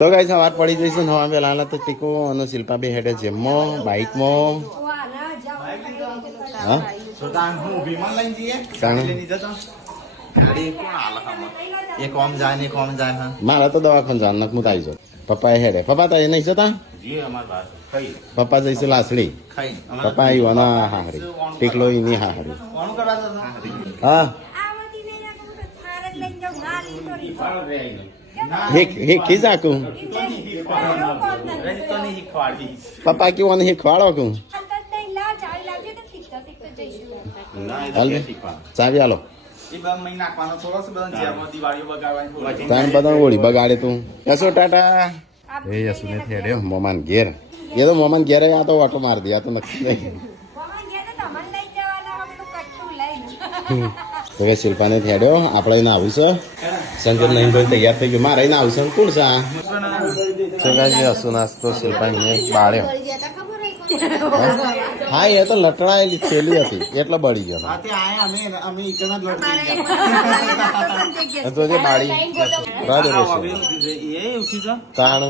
તો ગાઈસ સવાર પડી જઈશું નવા પેલા તો ટીકો અને શિલ્પા બે હેડે જેમમાં બાઇકમાં હા મારા તો દવાખાને જાણ નખ આવી જાવ પપ્પા એ હેડે પપ્પા તો નહીં જતા પપ્પા જઈશું લાસડી પપ્પા આવ્યો ના હાહરી ટીકલો ની હાહરી હા ખીજાકું પપ્પા કેવું શીખવાડો કું ચાવી આલો ત્રણ બધા ઓળી બગાડે તું યશો ટાટા એ યશુ ને થેડ્યો મોમાન ઘેર એ તો મોમાન ઘેર આ તો ઓટો મારી દે આ તો નક્કી નહીં તો કે શિલ્પાને થેડ્યો આપણે એને આવું છે સંજય નહીં ભાઈ તૈયાર થઈ ગયું મારે એને આવું છે કોણ છે હસુ નાસ્તો શિલ્પા બાળ્યો હા એ તો લટણાયેલી થેલી હતી એટલે બળી ગયો તો જે બાળી તાણ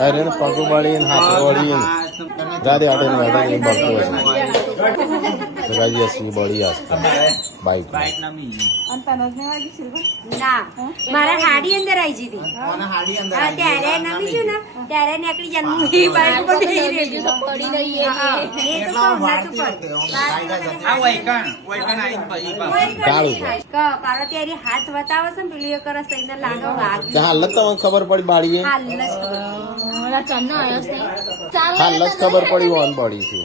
અરે પગ બળી હાથ બળી દાદે આટે બગતો હશે બળી હશે બાઈક મારા હાડી અંદર આવી જતી ત્યારે નમી છું ને ત્યારે નીકળી પાર્વતી હાથ બતાવે છે ને પેલું એ કરે હાલ જ તમને ખબર પડી બાળી હાલ જ ખબર પડી વન પડી છે